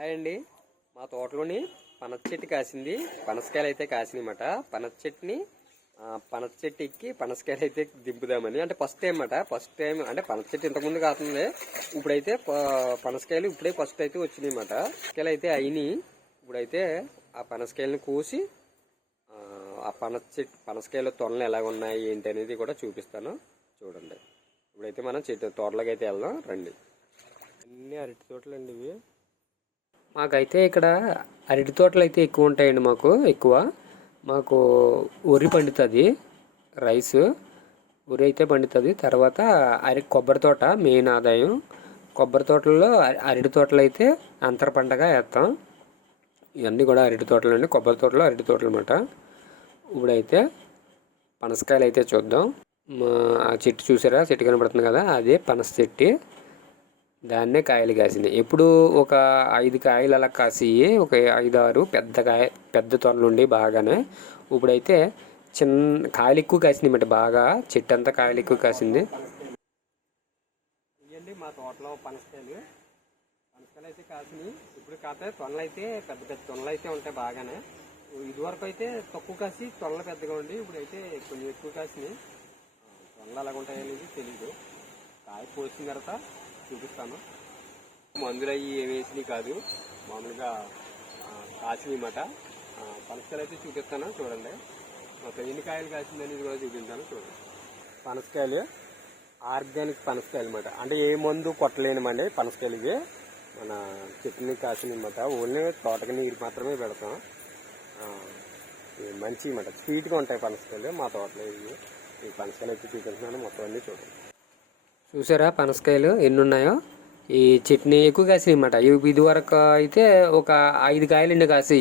Hi అండి. మా తోటలోని పనస చెట్టు కాసింది. పనసకాయలు అయితే కాసినమాట పనస చెట్టుని పనస చెట్టు ఎక్కి పనసకాయలు అయితే దింపుదామని. అంటే ఫస్ట్ టైం అన్నమాట. ఫస్ట్ టైం అంటే పనస చెట్టు ఇంతకుముందు కాస్తుంది ఇప్పుడైతే పనసకాయలు ఇప్పుడే ఫస్ట్ అయితే వచ్చినాయి అన్నమాట పనసకాయలు అయితే అయినాయి. ఇప్పుడైతే ఆ పనసకాయలను కోసి ఆ, పనస చెట్టు పనసకాయల తొనలు ఎలా ఉన్నాయి ఏంటి అనేది కూడా చూపిస్తాను. చూడండి. ఇప్పుడైతే మనం చెట్టు తోటలోకి అయితే వెళ్దాం. రండి. అన్ని అరటి తోటలు అండి ఇవి. మాకైతే ఇక్కడ అరటి తోటలు అయితే ఎక్కువ ఉంటాయండి మాకు ఎక్కువ. మాకు వరి పండుతుంది రైస్. వరి అయితే పండుతుంది. తర్వాత అరి కొబ్బరి తోట మెయిన్ ఆదాయం. కొబ్బరి తోటల్లో అరటి తోటలు అయితే అంతర పంటగా వేస్తాం. ఇవన్నీ కూడా అరటి తోటలు అండి. కొబ్బరి తోటలు అరటి తోటలు అనమాట ఇప్పుడైతే పనసకాయలు అయితే చూద్దాం. మా ఆ చెట్టు చూసారా? చెట్టు కనబడుతుంది కదా? అదే పనస చెట్టు. దాన్నే కాయలు కాసినాయి ఎప్పుడు ఒక ఐదు కాయలు అలా కాసి ఒక ఐదు ఆరు పెద్ద కాయ పెద్ద తొనలు ఉండి బాగానే. ఇప్పుడైతే చిన్న కాయలు ఎక్కువ కాసినాయి అన్నమాట బాగా. చెట్టు అంతా కాయలు ఎక్కువ కాసింది. ఇవ్వండి మా తోటలో పనసకాయలు. పనసకాయలు అయితే కాసినాయి. ఇప్పుడు కాతే తొనలు అయితే పెద్ద పెద్ద తొనలు అయితే ఉంటాయి బాగానే. ఇదివరకు అయితే తక్కువ కాసి తొనలు పెద్దగా ఉండి ఇప్పుడైతే కొంచెం ఎక్కువ కాసినాయి. తొనలు ఎలాగ ఉంటాయి అనేది తెలియదు కాయ పోసిన తర్వాత చూపిస్తాను. మందులు అవి ఏమి కాదు. మామూలుగా కాసినవి అన్నమాట. పనసకాయలు అయితే చూపిస్తాను చూడండి. మొత్తం ఎన్ని కాయలు కాసింది అనేది కూడా చూపించాను చూడండి. పనసకాయలు ఆర్గానిక్ పనసకాయలు అనమాట అంటే ఏ మందు కొట్టలేనమండి పనసకాయలు ఇవి. మన చెట్టుని కాసినమాట ఓన్లీ తోటకి నీరు మాత్రమే పెడతాం. మంచి అనమాట స్వీట్గా ఉంటాయి పనసకాయలు మా తోటలో ఇవి. ఈ పనసకాయలు అయితే చూపిస్తున్నాను మొత్తం అన్నీ చూడండి. చూసారా పనసకాయలు ఎన్ని ఉన్నాయో ఈ చట్నీ ఎక్కువ కాసినాయి అనమాట ఇది వరకు అయితే ఒక ఐదు కాయలు కాసి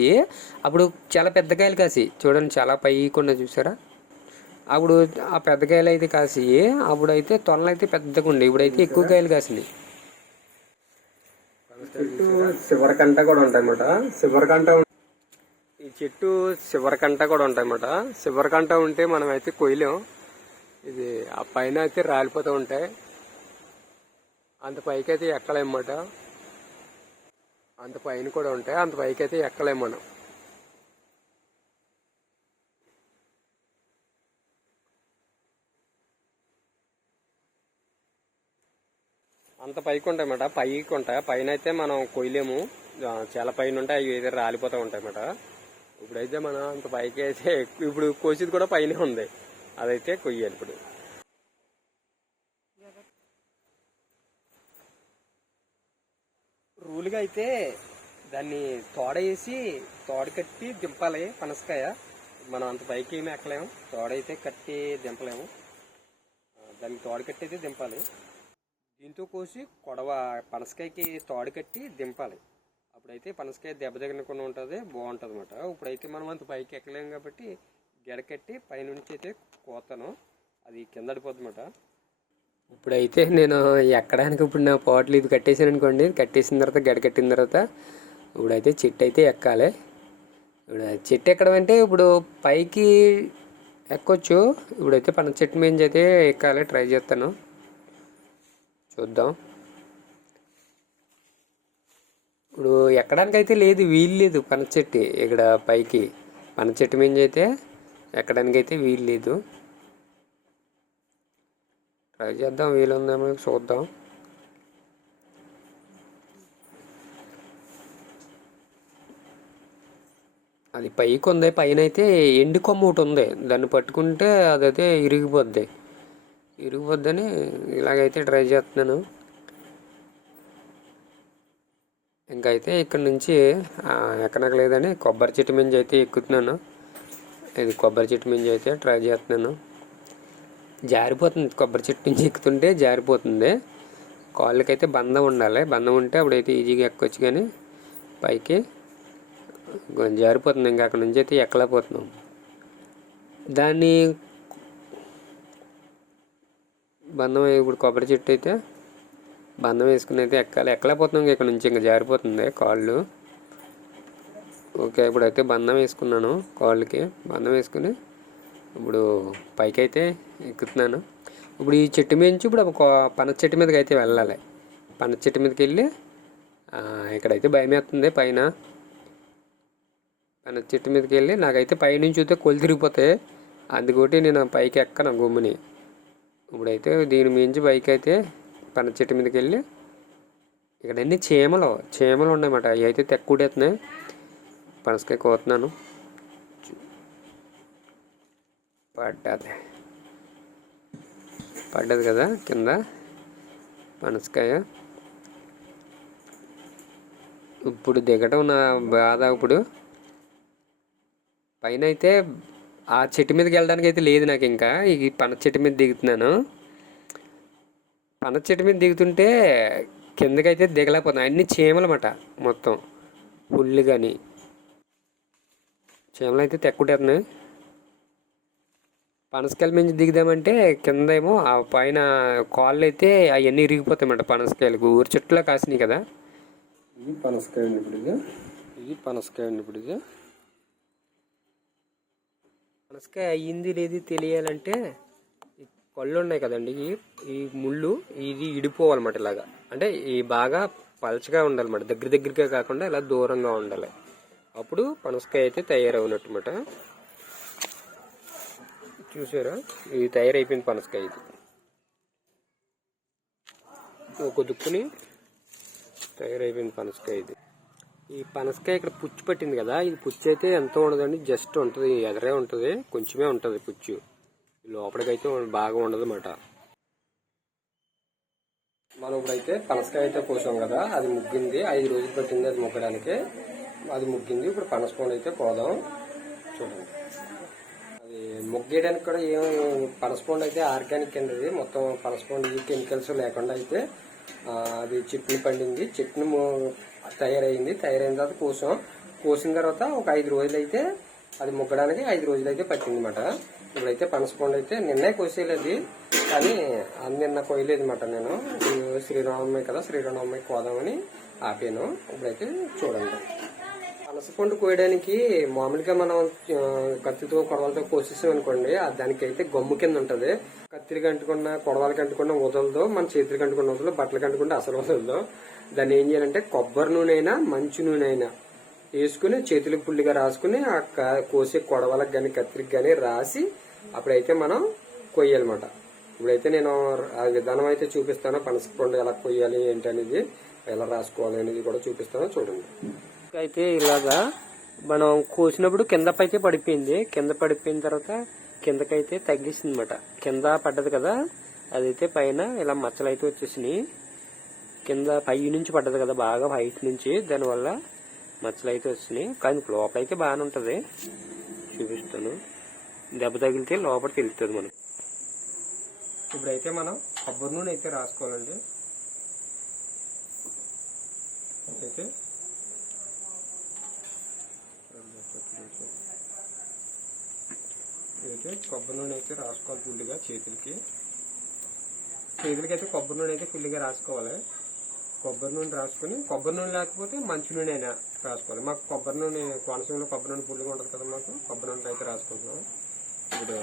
అప్పుడు చాలా పెద్ద కాయలు కాసి చూడండి చాలా పైకుండా చూసారా? అప్పుడు ఆ పెద్ద కాయలు అయితే కాసి అప్పుడు అయితే తొనలు అయితే పెద్దగా ఉండే ఇప్పుడైతే ఎక్కువ కాయలు కాసినాయి. చెట్టు శివరకంట కూడా ఉంటాయన్నమాట శివరకంట ఈ చెట్టు శివరకంట కూడా ఉంటాయన్నమాట శివరకంట ఉంటే మనం అయితే కొయ్యలేం. ఇది ఆ పైన అయితే రాలిపోతూ ఉంటాయి. అంత పైకి అయితే ఎక్కలేమన్నమాట అంత పైన కూడా ఉంటాయి అంత పైకి అయితే ఎక్కలేము మనం. అంత పైకి ఉంటాయి అన్నమాట పైకి ఉంటాయి. పైన అయితే మనం కొయ్యలేము. చాలా పైన ఉంటాయి అవి అయితే రాలిపోతూ ఉంటాయి అన్నమాట ఇప్పుడైతే మనం అంత పైకి అయితే ఇప్పుడు కోసేది కూడా పైనే ఉంది. అదైతే కొయ్యాలి ఇప్పుడు. మామూలుగా అయితే దాన్ని తోడ వేసి తోడ కట్టి దింపాలి పనసకాయ. మనం అంత పైకి ఏమి ఎక్కలేము. తోడైతే కట్టి దింపలేము. దాన్ని దానికి తోడ కట్టి అయితే దింపాలి. దీంతో కోసి కొడవ పనసకాయకి తోడ కట్టి దింపాలి. అప్పుడైతే పనసకాయ దెబ్బ తగినకుండా ఉంటుంది బాగుంటుంది అనమాట ఇప్పుడైతే మనం అంత పైకి ఎక్కలేము కాబట్టి గెడకట్టి పైనుంచి అయితే కోతాను అది కిందడిపోతుందన్నమాట ఇప్పుడైతే నేను ఎక్కడానికి ఇప్పుడు నా పోట్లు ఇది కట్టేసాను అనుకోండి. కట్టేసిన తర్వాత గడకట్టిన తర్వాత ఇప్పుడైతే చెట్టు అయితే ఎక్కాలి. ఇప్పుడు చెట్టు ఎక్కడం అంటే ఇప్పుడు పైకి ఎక్కొచ్చు. ఇప్పుడైతే పన చెట్టు మీద అయితే ఎక్కాలి. ట్రై చేస్తాను. చూద్దాం. ఇప్పుడు ఎక్కడానికి అయితే లేదు వీలు లేదు పన చెట్టు. ఇక్కడ పైకి పన చెట్టు మీద అయితే ఎక్కడానికి అయితే వీలు లేదు. ట్రై చేద్దాం వీలుందేమో చూద్దాం. అది పైకి ఉంది పైన అయితే ఎండు కొమ్మ ఒకటి ఉంది. దాన్ని పట్టుకుంటే అదైతే ఇరిగిపోద్ది. ఇరిగిపోద్దని ఇలాగైతే ట్రై చేస్తున్నాను. ఇంకైతే ఇక్కడ నుంచి ఆ, ఎక్కనక్కలేదని కొబ్బరి చెట్టు మీద అయితే ఎక్కుతున్నాను. ఇది కొబ్బరి చెట్టు మించి అయితే ట్రై చేస్తున్నాను. జారిపోతుంది. కొబ్బరి చెట్టు నుంచి ఎక్కుతుంటే జారిపోతుంది. కాళ్ళకైతే బంధం ఉండాలి. బంధం ఉంటే అప్పుడైతే ఈజీగా ఎక్కొచ్చు కానీ పైకి జారిపోతుంది. ఇంకా అక్కడ నుంచి అయితే ఎక్కలేకపోతున్నాం. దాన్ని బంధం ఇప్పుడు కొబ్బరి చెట్టు అయితే బంధం వేసుకుని అయితే ఎక్కాలి. ఎక్కలేకపోతున్నాం ఇంకా ఇక్కడ నుంచి. ఇంకా జారిపోతుంది కాళ్ళు. ఓకే ఇప్పుడైతే బంధం వేసుకున్నాను కాళ్ళకి. బంధం వేసుకుని ఇప్పుడు పైకి అయితే ఎక్కుతున్నాను. ఇప్పుడు ఈ చెట్టు మీద నుంచి ఇప్పుడు ఒక పనస చెట్టు మీదకి అయితే వెళ్ళాలి. పనస చెట్టు మీదకి వెళ్ళి ఇక్కడైతే భయం వేస్తుంది పైన. పనస చెట్టు మీదకి వెళ్ళి నాకైతే పైనుంచి చూస్తే కొలు తిరిగిపోతాయి. అందుకోటి నేను పైకి ఎక్కను గుమ్మిని. ఇప్పుడైతే దీని మించి పైకి అయితే పన చెట్టు మీదకి వెళ్ళి ఇక్కడ అన్ని చీమలు చీమలు ఉన్నాయన్నమాట అవి అయితే తెక్కుడేస్తున్నాయి పనసకాయ కోతున్నాను. పడ్డది. పడ్డది కదా కింద? పనసకాయ. ఇప్పుడు దిగటం నా బాధ ఇప్పుడు. పైన అయితే ఆ చెట్టు మీదకి వెళ్ళడానికి అయితే లేదు నాకు ఇంకా. ఈ పన చెట్టు మీద దిగుతున్నాను. పన చెట్టు మీద దిగుతుంటే కిందకైతే దిగలేకపోతున్నాను అన్ని చీమలమాట మొత్తం. పుల్లు కానీ చీమలు అయితే తెక్కుటేస్తున్నాయి పనసకాయల మీద దిగుదామంటే కింద ఏమో ఆ పైన కాళ్ళు అయితే అవన్నీ ఇరిగిపోతాయి అన్నమాట పనసకాయలకు. ఊరి చెట్టులో కాసినాయి కదా. ఇది పనసకాయ అండి ఇప్పుడు ఇది. ఇది పనసకాయ అండి ఇప్పుడు ఇది. పనసకాయ అయ్యింది లేదు తెలియాలంటే ఈ కళ్ళు ఉన్నాయి కదండి. ఈ ఈ ముళ్ళు ఇది ఇడిపోవాలన్నమాట ఇలాగా. అంటే ఈ బాగా పలచగా ఉండాలన్నమాట. దగ్గర దగ్గరగా కాకుండా ఇలా దూరంగా ఉండాలి. అప్పుడు పనసకాయ అయితే తయారవునట్టుమాట. చూసారా? ఇది తయారైపోయింది పనసకాయ ఇది. ఒక దుక్కుని తయారైపోయింది పనసకాయ ఇది. ఈ పనసకాయ ఇక్కడ పుచ్చు పట్టింది కదా ఇది పుచ్చు అయితే ఎంతో ఉండదండి? జస్ట్ ఉంటుంది ఎదరే ఉంటుంది కొంచెమే ఉంటుంది పుచ్చు. లోపలికైతే బాగా ఉండదు అన్నమాట మనం ఇప్పుడైతే పనసకాయ అయితే పోసాం కదా అది ముగ్గింది ఐదు రోజులు పట్టింది అది ముగ్గడానికి. అది ముగ్గింది ఇప్పుడు పనస పండు అయితే పోదాం చూడండి. ముగ్గేయడానికి కూడా ఏం పనసపండు అయితే ఆర్గానిక్ అండి ఇది మొత్తం పనసపండు ఈ కెమికల్స్ లేకుండా అయితే అది చట్నీ పండింది. చట్నీ తయారైంది. తయారైన తర్వాత కోసాం. కోసిన తర్వాత ఒక ఐదు రోజులు అయితే అది ముగ్గడానికి ఐదు రోజులు అయితే పట్టింది అనమాట ఇప్పుడైతే పనసపండు అయితే నిన్నే కోసేయలేదు కానీ అది నిన్న కోయలేదు అనమాట నేను ఈ కదా శ్రీరామనవమి కోదామని ఆపాను. ఇప్పుడైతే చూడండి. పనసపండు కోయడానికి మామూలుగా మనం కత్తితో కొడవలతో కోసేసాం అనుకోండి దానికైతే గమ్ము కింద ఉంటది. కత్తిరి అంటుకున్న కొడవలకి అంటుకున్న వదలదు మన చేతులకి అంటుకున్న వదలదు బట్టలకి అంటుకుంటే అసలు వదలదు దాన్ని ఏం చేయాలంటే కొబ్బరి నూనె అయినా మంచి నూనె అయినా వేసుకుని చేతులకు పుల్లిగా రాసుకుని ఆ కోసే కొడవలకు కానీ కత్తిరికి కానీ రాసి అప్పుడైతే మనం కొయ్యాలన్నమాట. ఇప్పుడైతే నేను ఆ విధానం అయితే చూపిస్తాను పనసపండు ఎలా కొయ్యాలి ఏంటి అనేది ఎలా రాసుకోవాలి అనేది కూడా చూపిస్తాను చూడండి. అయితే ఇలాగా మనం కోసినప్పుడు కింద పైతే పడిపోయింది. కింద పడిపోయిన తర్వాత కిందకైతే తగ్గిస్తుంది అనమాట కింద పడ్డది కదా అదైతే పైన ఇలా మచ్చలు అయితే వచ్చేసినాయి. కింద పై నుంచి పడ్డది కదా బాగా హైట్ నుంచి. దానివల్ల మచ్చలు అయితే వచ్చినాయి. కానీ లోపల అయితే బాగానే ఉంటుంది. చూపిస్తాను. దెబ్బ తగిలితే లోపల తెలుస్తుంది మనం ఇప్పుడైతే మనం కొబ్బరి నూనె అయితే రాసుకోవాలండి. అయితే అయితే కొబ్బరి నూనె అయితే రాసుకోవాలి ఫుల్గా చేతులకి. చేతులకి అయితే కొబ్బరి నూనె అయితే ఫుల్గా రాసుకోవాలి. కొబ్బరి నూనె రాసుకుని కొబ్బరి నూనె లేకపోతే మంచి నూనె అయినా రాసుకోవాలి. మాకు కొబ్బరి నూనె కోనసీమలో కొబ్బరి నూనె ఫుల్గా ఉంటుంది కదా మాకు కొబ్బరి నూనె అయితే రాసుకుంటున్నాం ఇప్పుడు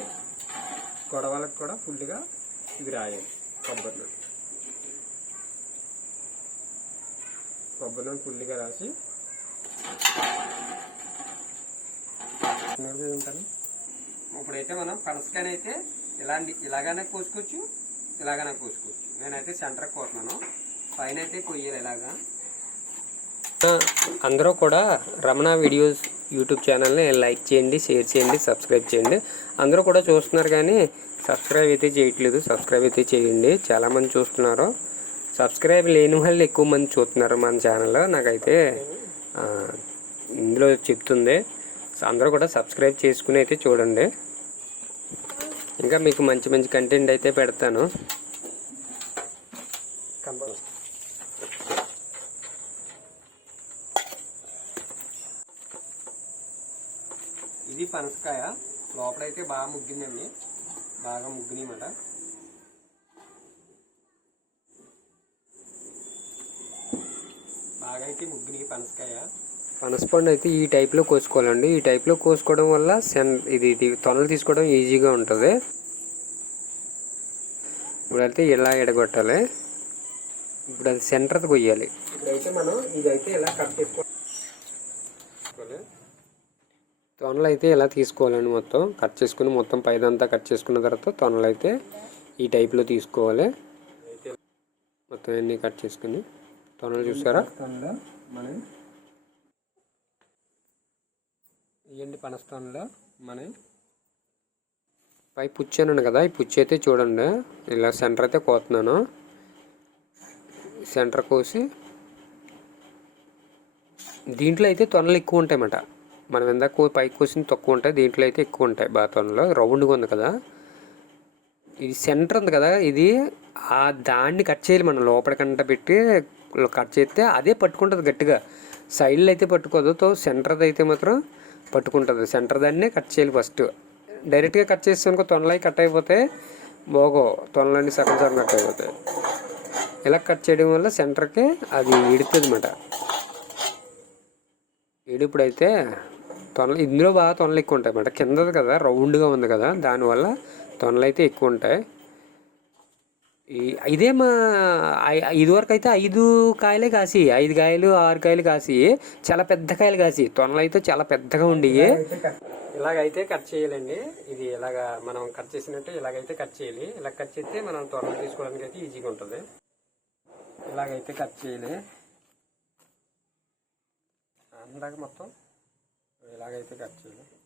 గొడవలకు కూడా ఫుల్గా ఇది రాయాలి కొబ్బరి నూనె. కొబ్బరి నూనె ఫుల్గా రాసి ఇప్పుడైతే మనం పనసకాయని అయితే ఇలాంటి ఇలాగానే కోసుకోవచ్చు ఇలాగానే కోసుకోవచ్చు. నేనైతే సెంటర్ కోరుతున్నాను. పైన అయితే కొయ్యాలి ఇలాగా. అందరూ కూడా రమణ వీడియోస్ యూట్యూబ్ ఛానల్ని లైక్ చేయండి షేర్ చేయండి సబ్స్క్రైబ్ చేయండి. అందరూ కూడా చూస్తున్నారు కానీ సబ్స్క్రైబ్ అయితే చేయట్లేదు. సబ్స్క్రైబ్ అయితే చేయండి. చాలామంది చూస్తున్నారు. సబ్స్క్రైబ్ లేని వాళ్ళు ఎక్కువ మంది చూస్తున్నారు మన ఛానల్. నాకైతే ఇందులో చెప్తుంది. అందరూ కూడా సబ్స్క్రైబ్ చేసుకుని అయితే చూడండి. ఇంకా మీకు మంచి మంచి కంటెంట్ అయితే పెడతాను. ఇది పనసకాయ. లోపలైతే బాగా ముగ్గిందండి బాగా ముగ్గినాయన్నమాట. బాగా అయితే ముగ్గినాయి పనసకాయ. పనసపండు అయితే ఈ టైప్లో కోసుకోవాలండి. ఈ టైప్లో కోసుకోవడం వల్ల సెన్ ఇది ఇది తొనలు తీసుకోవడం ఈజీగా ఉంటుంది. ఇప్పుడైతే ఇలా ఎడగొట్టాలి. ఇప్పుడు అది సెంటర్ది కొయ్యాలి. ఇప్పుడైతే మనం ఇదైతే ఇలా కట్ చేసుకోవాలి. తొనలు అయితే ఇలా తీసుకోవాలండి మొత్తం. కట్ చేసుకుని మొత్తం పైదంతా కట్ చేసుకున్న తర్వాత తొనలు అయితే ఈ టైప్లో తీసుకోవాలి. మొత్తం అన్నీ కట్ చేసుకుని. తొనలు చూసారా? మనం ఇవ్వండి పనస్థానంలో మన. పై పుచ్చాను కదా ఈ పుచ్చి అయితే చూడండి. ఇలా సెంటర్ అయితే కోతున్నాను సెంటర్ కోసి దీంట్లో అయితే తొనలు ఎక్కువ ఉంటాయన్నమాట. మనం ఇందాక పైకి కోసిన తక్కువ ఉంటాయి దీంట్లో అయితే ఎక్కువ ఉంటాయి బాగా తొనలు. రౌండ్గా ఉంది కదా. ఇది సెంటర్ ఉంది కదా ఇది ఆ దాన్ని కట్ చేయాలి మనం లోపలికంట పెట్టి కట్ చేస్తే అదే పట్టుకుంటుంది గట్టిగా. సైడ్లో అయితే పట్టుకోదు తో సెంటర్ది అయితే మాత్రం పట్టుకుంటుంది. సెంటర్ దాన్నే కట్ చేయాలి ఫస్ట్. డైరెక్ట్గా కట్ చేస్తే అనుకో తొనలై కట్ అయిపోతే బాగో తొనలన్నీ సగం సగం కట్ అయిపోతాయి. ఇలా కట్ చేయడం వల్ల సెంటర్కి అది ఇడుతుంది అనమాట ఇడుపుడైతే తొనలు ఇందులో బాగా తొనలు ఎక్కువ ఉంటాయి అన్నమాట కిందది కదా రౌండ్గా ఉంది కదా దానివల్ల తొనలు అయితే ఎక్కువ ఉంటాయి ఇదే మా ఐ- ఇదివరకు అయితే ఐదు కాయలే కాసి ఐదు కాయలు ఆరు కాయలు కాసి చాలా పెద్ద కాయలు కాసి తొనలు అయితే చాలా పెద్దగా ఉండి. ఇలాగైతే కట్ చేయాలండి. ఇది ఇలాగా మనం కట్ చేసినట్టు ఇలాగైతే కట్ చేయాలి. ఇలా కట్ చేస్తే మనం తొనలు తీసుకోవడానికి అయితే ఈజీగా ఉంటుంది. ఇలాగైతే కట్ చేయాలి. అందాక మొత్తం ఇలాగైతే కట్ చేయాలి.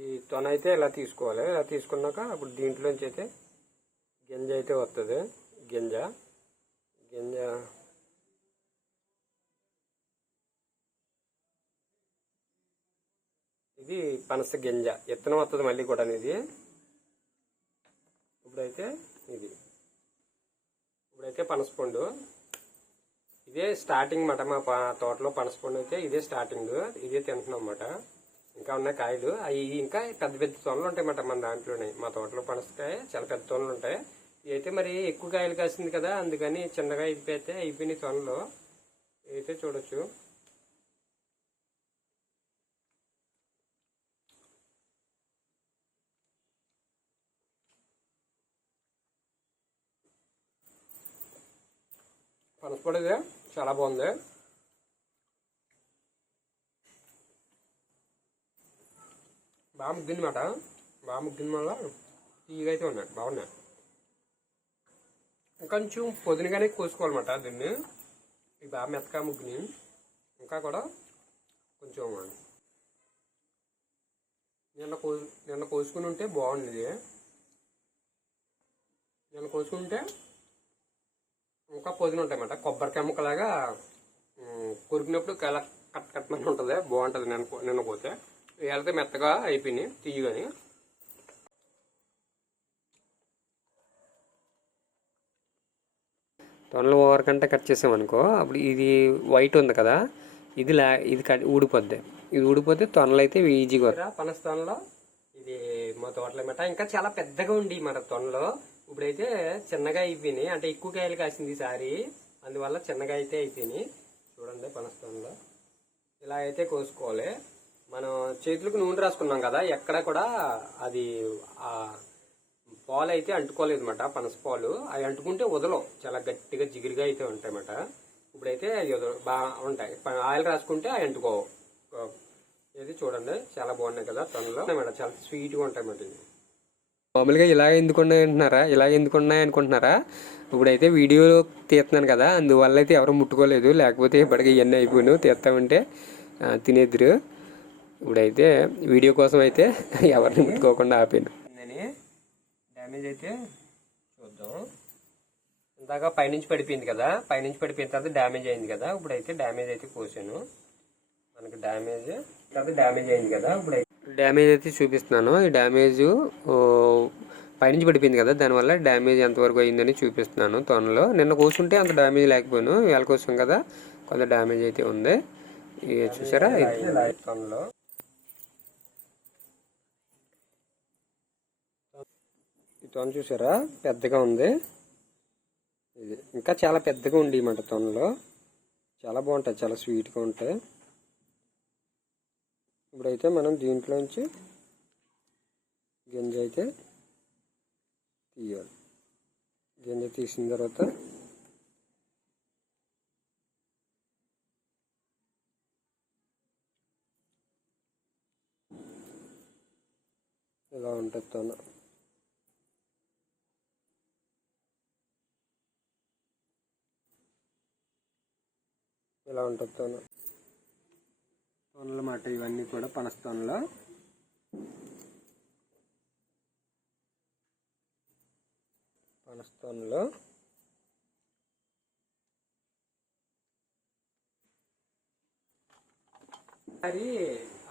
ఈ తొన అయితే ఇలా తీసుకోవాలి? ఇలా తీసుకున్నాక అప్పుడు దీంట్లోంచి అయితే గింజ అయితే వస్తుంది గింజ. గింజ. ఇది పనస గింజ. ఇత్తనం వస్తుంది మళ్ళీ కూడా ఇది. ఇప్పుడైతే ఇది. ఇప్పుడైతే పనసపండు ఇదే స్టార్టింగ్ మాట మా తోటలో పనసపండు అయితే ఇదే స్టార్టింగ్ ఇదే తింటున్నాం అన్నమాట. ఇంకా ఉన్నాయి కాయలు. అవి ఇంకా పెద్ద పెద్ద తొనలు ఉంటాయి మన దాంట్లోనే. మా తోటలో పనసకాయ చాలా పెద్ద తొనలు ఉంటాయి. అయితే మరి ఎక్కువ కాయలు కాసింది కదా అందుకని చిన్నగా అయిపోతే అయిపోయినాయి తొనలు. అయితే చూడొచ్చు. పనసపొడి చాలా బాగుంది. బాగా ముగ్గింది మాట? బాగా ముగ్గింది మళ్ళా తీయగా అయితే ఉన్నాయి బాగున్నాయి కొంచెం పొద్దునగానే కోసుకోవాలన్నమాట దీన్ని. ఇవి బాగా మెత్తగా ముగ్గుని. ఇంకా కూడా కొంచెం నిన్న కో నిన్న కోసుకుని ఉంటే బాగుండేది. నిన్న కోసుకుంటే ఇంకా పొదిన ఉంటాయన్నమాట. కొబ్బరికాయ ముక్కలాగా కొరికినప్పుడు కల కట్ కట్టమని ఉంటుంది. బాగుంటుంది నిన్న నిన్న పోతే వెళ్తే మెత్తగా అయిపోయినాయి తీయగాని. తొనలు ఓవర్ కంటే కట్ చేసామనుకో అప్పుడు ఇది వైట్ ఉంది కదా ఇది లా ఇది కట్ ఊడిపోద్ది. ఇది ఊడిపోతే తొనలు అయితే ఈజీగా వస్తాయి పనస్థానంలో ఇది మా తోటలో మాట ఇంకా చాలా పెద్దగా ఉండి మన తొనలో ఇప్పుడైతే చిన్నగా అయిపోయినాయి. అంటే ఎక్కువ కాయలు కాసింది ఈసారి అందువల్ల చిన్నగా అయితే అయిపోయినాయి. చూడండి పనస్థానంలో ఇలా అయితే కోసుకోవాలి. మనం చేతులకు నూనె రాసుకున్నాం కదా ఎక్కడ కూడా అది ఆ పాలు అయితే అంటుకోలేదు అనమాట పనస పాలు. అవి అంటుకుంటే వదలవు. చాలా గట్టిగా జిగిరిగా అయితే ఉంటాయి అన్నమాట ఇప్పుడైతే అవి బాగా ఉంటాయి. ఆయిల్ రాసుకుంటే అవి అంటుకోవు. ఇది చూడండి. చాలా బాగున్నాయి కదా తనలో. మేడం చాలా స్వీట్గా ఉంటాయి అన్నమాట మామూలుగా ఇలా ఎందుకు ఉన్నాయి అంటున్నారా? ఇలా ఎందుకు ఉన్నాయి అనుకుంటున్నారా? ఇప్పుడైతే వీడియో తీస్తున్నాను కదా అందువల్ల అయితే ఎవరు ముట్టుకోలేదు. లేకపోతే ఇప్పటికీ ఇవన్నీ అయిపోయినాయి. తీస్తామంటే తినేద్దరు ఇప్పుడైతే వీడియో కోసం అయితే ఎవరిని ముట్టుకోకుండా ఆపాను. డ్యామేజ్ అయితే చూద్దాం. ఇందాక పైనుంచి పడిపోయింది కదా పైనుంచి పడిపోయిన తర్వాత డ్యామేజ్ అయింది కదా ఇప్పుడైతే డ్యామేజ్ అయితే కోసాను మనకి డ్యామేజ్ తర్వాత డ్యామేజ్ అయింది కదా ఇప్పుడు డ్యామేజ్ అయితే చూపిస్తున్నాను. ఈ డ్యామేజ్ పైనుంచి పడిపోయింది కదా దానివల్ల డ్యామేజ్ ఎంతవరకు అయిందని చూపిస్తున్నాను తొనలో నిన్న కోసుంటే అంత డ్యామేజ్ లేకపోయాను ఇవాళ కోసం కదా కొంత డ్యామేజ్ అయితే ఉంది. చూసారా? తొనలో తొన చూసారా? పెద్దగా ఉంది. ఇది ఇంకా చాలా పెద్దగా ఉండి మాట తొనలో. చాలా బాగుంటాయి చాలా స్వీట్గా ఉంటాయి. ఇప్పుడైతే మనం దీంట్లోంచి గింజ అయితే తీయాలి. గింజ తీసిన తర్వాత ఇలా ఉంటుంది తొన? ఇలా ఉంటుంది తొన? తొనలు మాట ఇవన్నీ కూడా పనస తొనలు. పనస తొనలు. అది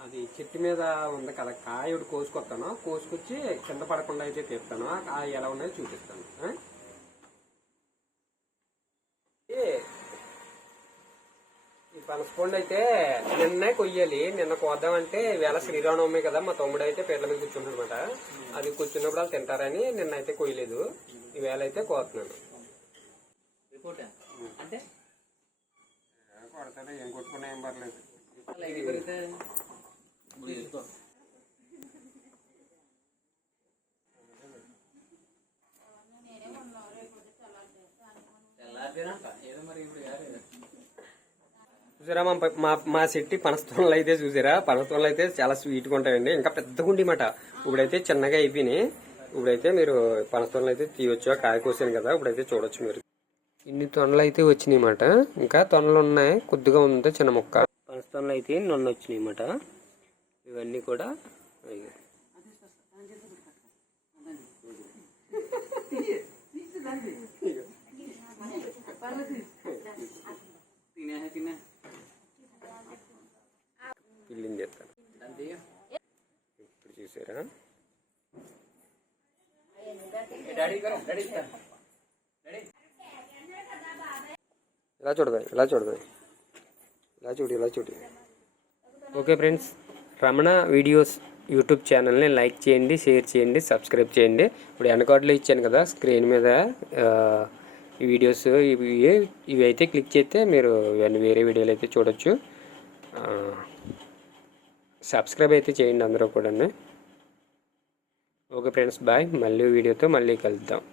అది చెట్టు మీద ఉంది కదా కాయ కోసుకొస్తాను. కోసుకొచ్చి కింద పడకుండా అయితే తీస్తాను. ఆ కాయ ఎలా ఉన్నాయో చూపిస్తాను ఆ? ఈ- ఈ పనసపండు అయితే నిన్నే కొయ్యాలి. నిన్న కోద్దామంటే వేళ శ్రీరామనవమి కదా మా తమ్ముడు అయితే పీటల మీద కూర్చుంటాడనమాట అది కూర్చున్నప్పుడు వాళ్ళు తింటారని నిన్న అయితే కొయ్యలేదు. ఈవేళ అయితే కోతున్నాను రిపోర్ట్? అంటే? కొడతాడు? ఏం కొట్టుకున్నా ఏం పర్లేదు. లైట్ పెరిగితే తీసుకో తెల్లారితేనంట ఏదో మరి ఇప్పుడు కాదు చూసారా? మా మా మా చెట్టి పనస్తోన్లు అయితే చూసారా? పనస్తోన్లు అయితే చాలా స్వీట్గా ఉంటాయండి. ఇంకా పెద్దగా ఉండేమాట ఇప్పుడైతే చిన్నగా అయిపోయినాయి. ఇప్పుడైతే మీరు పనస్తోన్లు అయితే తీయొచ్చు? ఆ కాయ కోసాను కదా. ఇప్పుడైతే చూడొచ్చు మీరు. ఇన్ని తొనలు అయితే వచ్చినాయి మాట. ఇంకా తొనలు ఉన్నాయి. కొద్దిగా ఉంది చిన్న మొక్క. పనస్తోన్లు అయితే నొన్న వచ్చినాయి అన్నమాట ఇవన్నీ కూడా తినే తినే. ఫిల్లింగ్ చేస్తాను. ఇప్పుడు చూసారా? ఇలా చూడదు ఇలా చూడదు ఇలా చూడు ఇలా చూడు. Okay friends Ramana videos YouTube ఛానల్ని లైక్ చేయండి షేర్ చేయండి సబ్స్క్రైబ్ చేయండి. ఇప్పుడు వెనకార్డులో ఇచ్చాను కదా స్క్రీన్ మీద ఆ, ఈ వీడియోస్ ఇవి ఇవి అయితే క్లిక్ చేస్తే మీరు ఇవన్నీ వేరే వీడియోలు అయితే చూడొచ్చు. ఆ, సబ్స్క్రైబ్ అయితే చేయండి అందరూ కూడా ఓకే ఫ్రెండ్స్ బాయ్. మళ్ళీ వీడియోతో మళ్ళీ కలుద్దాం.